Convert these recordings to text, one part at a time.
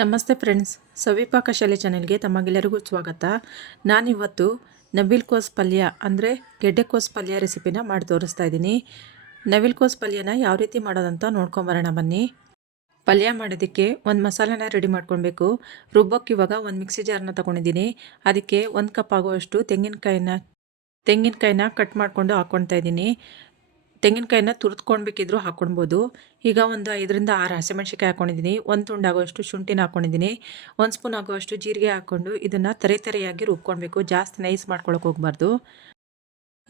ನಮಸ್ತೆ ಫ್ರೆಂಡ್ಸ್. ಸವಿಪಾಕ ಶಾಲೆ ಚಾನೆಲ್ಗೆ ತಮಗೆಲ್ಲರಿಗೂ ಸ್ವಾಗತ. ನಾನಿವತ್ತು ನವಿಲ್ಕೋಸ್ ಪಲ್ಯ ಅಂದರೆ ಗೆಡ್ಡೆಕೋಸ್ ಪಲ್ಯ ರೆಸಿಪಿನ ಮಾಡಿ ತೋರಿಸ್ತಾ ಇದ್ದೀನಿ. ನವಿಲ್ಕೋಸ್ ಪಲ್ಯನ ಯಾವ ರೀತಿ ಮಾಡೋದಂತ ನೋಡ್ಕೊಂಬರೋಣ ಬನ್ನಿ. ಪಲ್ಯ ಮಾಡೋದಕ್ಕೆ ಒಂದು ಮಸಾಲೆನ ರೆಡಿ ಮಾಡ್ಕೊಳ್ಬೇಕು. ರುಬ್ಬಕ್ಕೆ ಇವಾಗ ಒಂದು ಮಿಕ್ಸಿ ಜಾರನ್ನ ತೊಗೊಂಡಿದ್ದೀನಿ. ಅದಕ್ಕೆ ಒಂದು ಕಪ್ ಆಗುವಷ್ಟು ತೆಂಗಿನಕಾಯಿನ ತೆಂಗಿನಕಾಯಿನ ಕಟ್ ಮಾಡಿಕೊಂಡು ಹಾಕ್ಕೊಳ್ತಾ ಇದ್ದೀನಿ. ತೆಂಗಿನಕಾಯಿನ ತುರಿದ್ಕೊಳ್ಬೇಕಿದ್ರು ಹಾಕ್ಕೊಳ್ಬೋದು ಈಗ ಒಂದು ಐದರಿಂದ ಆರು ಹಸಿಮೆಣ್ಸಿಕಾಯಿ ಹಾಕ್ಕೊಂಡಿದ್ದೀನಿ ಒಂದು ತುಂಡಾಗುವಷ್ಟು ಶುಂಠಿನ ಹಾಕ್ಕೊಂಡಿದ್ದೀನಿ ಒಂದು ಸ್ಪೂನ್ ಆಗುವಷ್ಟು ಜೀರಿಗೆ ಹಾಕ್ಕೊಂಡು ಇದನ್ನು ತರೆ ತರೆಯಾಗಿ ರುಬ್ಕೊಳ್ಬೇಕು. ಜಾಸ್ತಿ ನೈಸ್ ಮಾಡ್ಕೊಳಕ್ಕೆ ಹೋಗ್ಬಾರ್ದು.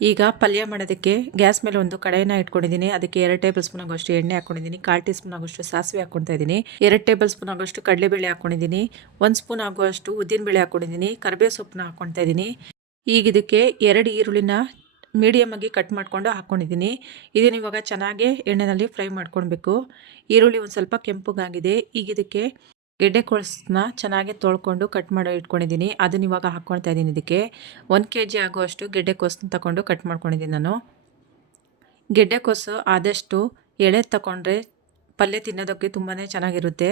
ಈಗ ಪಲ್ಯ ಮಾಡೋದಕ್ಕೆ ಗ್ಯಾಸ್ ಮೇಲೆ ಒಂದು ಕಡೆಯನ್ನು ಇಟ್ಕೊಂಡಿದ್ದೀನಿ. ಅದಕ್ಕೆ ಎರಡು ಟೇಬಲ್ ಸ್ಪೂನ್ ಆಗೋಷ್ಟು ಎಣ್ಣೆ ಹಾಕ್ಕೊಂಡಿದ್ದೀನಿ ಕಾಲು ಟೀ ಸ್ಪೂನ್ ಆಗೋಷ್ಟು ಸಾಸಿವೆ ಹಾಕ್ಕೊಳ್ತಾ ಇದ್ದೀನಿ. ಎರಡು ಟೇಬಲ್ ಸ್ಪೂನ್ ಆಗೋಷ್ಟು ಕಡಲೆಬೇಳೆ ಹಾಕ್ಕೊಂಡಿದ್ದೀನಿ ಒಂದು ಸ್ಪೂನ್ ಆಗುವಷ್ಟು ಉದ್ದಿನಬೇಳೆ ಹಾಕ್ಕೊಂಡಿದ್ದೀನಿ ಕರಿಬೇವು ಸೊಪ್ಪನ್ನ ಹಾಕ್ಕೊಳ್ತಾ ಇದ್ದೀನಿ. ಈಗ ಇದಕ್ಕೆ ಎರಡು ಈರುಳ್ಳಿನ ಮೀಡಿಯಮ್ ಆಗಿ ಕಟ್ ಮಾಡಿಕೊಂಡು ಹಾಕ್ಕೊಂಡಿದ್ದೀನಿ ಇದನ್ನು ಇವಾಗ ಚೆನ್ನಾಗಿ ಎಣ್ಣೆಯಲ್ಲಿ ಫ್ರೈ ಮಾಡ್ಕೊಳ್ಬೇಕು. ಈರುಳ್ಳಿ ಒಂದು ಸ್ವಲ್ಪ ಕೆಂಪುಗಾಗಿದೆ. ಈಗ ಇದಕ್ಕೆ ಗೆಡ್ಡೆ ಕೊಳಸನ್ನ ಚೆನ್ನಾಗಿ ತೊಳ್ಕೊಂಡು ಕಟ್ ಮಾಡಿ ಇಟ್ಕೊಂಡಿದ್ದೀನಿ. ಅದನ್ನ ಇವಾಗ ಹಾಕ್ಕೊಳ್ತಾ ಇದ್ದೀನಿ ಇದಕ್ಕೆ. ಒಂದು ಕೆ ಜಿ ಆಗುವಷ್ಟು ಗೆಡ್ಡೆ ಕೋಸನ್ನ ತಗೊಂಡು ಕಟ್ ಮಾಡ್ಕೊಂಡಿದ್ದೀನಿ ನಾನು. ಗೆಡ್ಡೆ ಕೋಸು ಆದಷ್ಟು ಎಳೆ ತಗೊಂಡ್ರೆ ಪಲ್ಯ ತಿನ್ನೋದಕ್ಕೆ ತುಂಬಾ ಚೆನ್ನಾಗಿರುತ್ತೆ.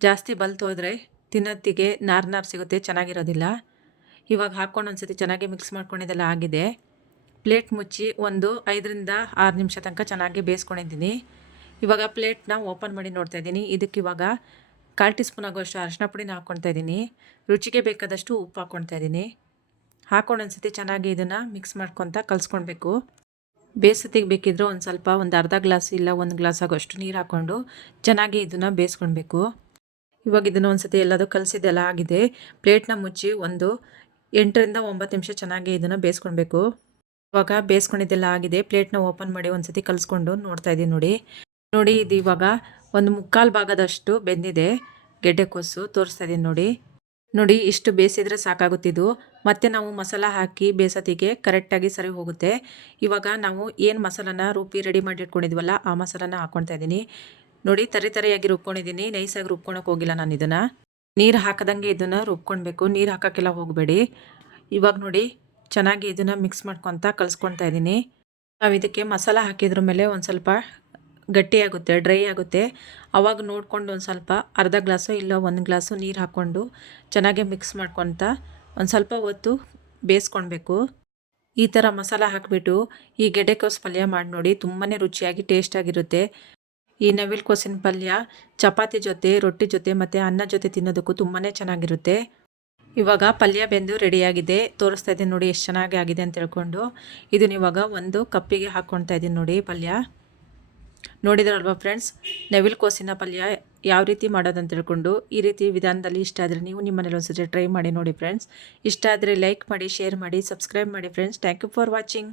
ಜಾಸ್ತಿ ಬಲ್ತೋದ್ರೆ ತಿನ್ನೋತ್ತಿಗೆ ನಾರು ನಾರು ಸಿಗುತ್ತೆ, ಚೆನ್ನಾಗಿರೋದಿಲ್ಲ. ಇವಾಗ ಹಾಕ್ಕೊಂಡು ಒಂದ್ಸತಿ ಚೆನ್ನಾಗಿ ಮಿಕ್ಸ್ ಮಾಡ್ಕೊಂಡಿದ್ದೆಲ್ಲ ಆಗಿದೆ. ಪ್ಲೇಟ್ ಮುಚ್ಚಿ ಒಂದು ಐದರಿಂದ ಆರು ನಿಮಿಷ ತನಕ ಚೆನ್ನಾಗಿ ಬೇಯಿಸ್ಕೊಂಡಿದ್ದೀನಿ. ಇವಾಗ ಪ್ಲೇಟ್ನ ಓಪನ್ ಮಾಡಿ ನೋಡ್ತಾ ಇದ್ದೀನಿ. ಇದಕ್ಕೆ ಇವಾಗ ಕಾಲು ಟೀ ಸ್ಪೂನ್ ಆಗುವಷ್ಟು ಅರಿಶಿನ ಪುಡಿನ ಹಾಕ್ಕೊಳ್ತಾ ಇದ್ದೀನಿ. ರುಚಿಗೆ ಬೇಕಾದಷ್ಟು ಉಪ್ಪು ಹಾಕ್ಕೊಳ್ತಾ ಇದ್ದೀನಿ. ಹಾಕ್ಕೊಂಡು ಒಂದ್ಸತಿ ಚೆನ್ನಾಗಿ ಇದನ್ನು ಮಿಕ್ಸ್ ಮಾಡ್ಕೊತ ಕಲಿಸ್ಕೊಳ್ಬೇಕು. ಬೇಯಿಸೋತಿಗೆ ಬೇಕಿದ್ರೆ ಒಂದು ಸ್ವಲ್ಪ ಒಂದು ಅರ್ಧ ಗ್ಲಾಸ್ ಇಲ್ಲ ಒಂದು ಗ್ಲಾಸ್ ಆಗೋಷ್ಟು ನೀರು ಹಾಕ್ಕೊಂಡು ಚೆನ್ನಾಗಿ ಇದನ್ನು ಬೇಯಿಸ್ಕೊಳ್ಬೇಕು. ಇವಾಗ ಇದನ್ನು ಒಂದು ಸತಿ ಎಲ್ಲದೂ ಕಲಸಿದೆಲ್ಲ ಆಗಿದೆ. ಪ್ಲೇಟ್ನ ಮುಚ್ಚಿ ಒಂದು ಎಂಟರಿಂದ ಒಂಬತ್ತು ನಿಮಿಷ ಚೆನ್ನಾಗಿ ಇದನ್ನು ಬೇಯಿಸ್ಕೊಳ್ಬೇಕು. ಇವಾಗ ಬೇಯಿಸ್ಕೊಂಡಿದ್ದೆಲ್ಲ ಆಗಿದೆ. ಪ್ಲೇಟ್ನ ಓಪನ್ ಮಾಡಿ ಒಂದ್ಸತಿ ಕಲಿಸ್ಕೊಂಡು ನೋಡ್ತಾ ಇದ್ದೀನಿ ನೋಡಿ. ನೋಡಿ, ಇದು ಇವಾಗ ಒಂದು ಮುಕ್ಕಾಲು ಭಾಗದಷ್ಟು ಬೆಂದಿದೆ. ಗೆಡ್ಡೆಕೋಸು ತೋರಿಸ್ತಾ ಇದ್ದೀನಿ ನೋಡಿ. ನೋಡಿ, ಇಷ್ಟು ಬೇಯಿಸಿದ್ರೆ ಸಾಕಾಗುತ್ತಿದ್ದು ಮತ್ತೆ ನಾವು ಮಸಾಲ ಹಾಕಿ ಬೇಸತಿಗೆ ಕರೆಕ್ಟಾಗಿ ಸರಿ ಹೋಗುತ್ತೆ. ಇವಾಗ ನಾವು ಏನು ಮಸಾಲನ ರುಬ್ಬಿ ರೆಡಿ ಮಾಡಿ ಇಟ್ಕೊಂಡಿದ್ವಲ್ಲ, ಆ ಮಸಾಲನ ಹಾಕ್ಕೊಳ್ತಾ ಇದ್ದೀನಿ ನೋಡಿ, ತರಿ ತರಿಯಾಗಿ ರುಬ್ಕೊಂಡಿದ್ದೀನಿ ನೈಸಾಗಿ ರುಬ್ಕೊಳಕ್ಕೆ ಹೋಗಿಲ್ಲ ನಾನು ಇದನ್ನು. ನೀರು ಹಾಕದಂಗೆ ಇದನ್ನು ರುಬ್ಕೊಳ್ಬೇಕು. ನೀರು ಹಾಕೋಕ್ಕೆಲ್ಲ ಹೋಗಬೇಡಿ. ಇವಾಗ ನೋಡಿ ಚೆನ್ನಾಗಿ ಇದನ್ನು ಮಿಕ್ಸ್ ಮಾಡ್ಕೊತ ಕಲಿಸ್ಕೊತಾ ಇದ್ದೀನಿ ನಾವು ಇದಕ್ಕೆ ಮಸಾಲ ಹಾಕಿದ್ರ ಮೇಲೆ ಒಂದು ಸ್ವಲ್ಪ ಗಟ್ಟಿಯಾಗುತ್ತೆ ಡ್ರೈ ಆಗುತ್ತೆ. ಆವಾಗ ನೋಡ್ಕೊಂಡು ಒಂದು ಸ್ವಲ್ಪ ಅರ್ಧ ಗ್ಲಾಸು ಇಲ್ಲ ಒಂದು ಗ್ಲಾಸು ನೀರು ಹಾಕ್ಕೊಂಡು ಚೆನ್ನಾಗಿ ಮಿಕ್ಸ್ ಮಾಡ್ಕೊತ ಒಂದು ಸ್ವಲ್ಪ ಹೊತ್ತು ಬೇಯಿಸ್ಕೊಳ್ಬೇಕು ಈ ಥರ ಮಸಾಲ ಹಾಕಿಬಿಟ್ಟು ಈ ಗೆಡ್ಡೆಕೋಸು ಪಲ್ಯ ಮಾಡಿ ನೋಡಿ ತುಂಬಾ ರುಚಿಯಾಗಿ ಟೇಸ್ಟಾಗಿರುತ್ತೆ ಈ ನವಿಲು ಕೋಸಿನ ಪಲ್ಯ, ಚಪಾತಿ ಜೊತೆ, ರೊಟ್ಟಿ ಜೊತೆ ಮತ್ತು ಅನ್ನ ಜೊತೆ ತಿನ್ನೋದಕ್ಕೂ ತುಂಬಾ ಚೆನ್ನಾಗಿರುತ್ತೆ. ಇವಾಗ ಪಲ್ಯ ಬೆಂದು ರೆಡಿಯಾಗಿದೆ. ತೋರಿಸ್ತಾ ಇದ್ದೀನಿ ನೋಡಿ ಎಷ್ಟು ಚೆನ್ನಾಗಿ ಆಗಿದೆ ಅಂತ ತಿಳ್ಕೊಂಡು. ಇದನ್ನ ಇವಾಗ ಒಂದು ಕಪ್ಪಿಗೆ ಹಾಕ್ಕೊಳ್ತಾ ಇದ್ದೀನಿ ನೋಡಿ ಪಲ್ಯ. ನೋಡಿದ್ರಲ್ವಾ ಫ್ರೆಂಡ್ಸ್, ನೆವಿಲ್ ಕೋಸಿನ ಪಲ್ಯ ಯಾವ ರೀತಿ ಮಾಡೋದಂತ ತಿಳ್ಕೊಂಡು ಈ ರೀತಿ ವಿಧಾನದಲ್ಲಿ ಇಷ್ಟ ಆದರೆ ನೀವು ನಿಮ್ಮ ಮನೇಲಿ ಒಂದ್ಸತಿ ಟ್ರೈ ಮಾಡಿ ನೋಡಿ ಫ್ರೆಂಡ್ಸ್. ಇಷ್ಟ ಆದರೆ ಲೈಕ್ ಮಾಡಿ ಶೇರ್ ಮಾಡಿ ಸಬ್ಸ್ಕ್ರೈಬ್ ಮಾಡಿ friends. Thank you for watching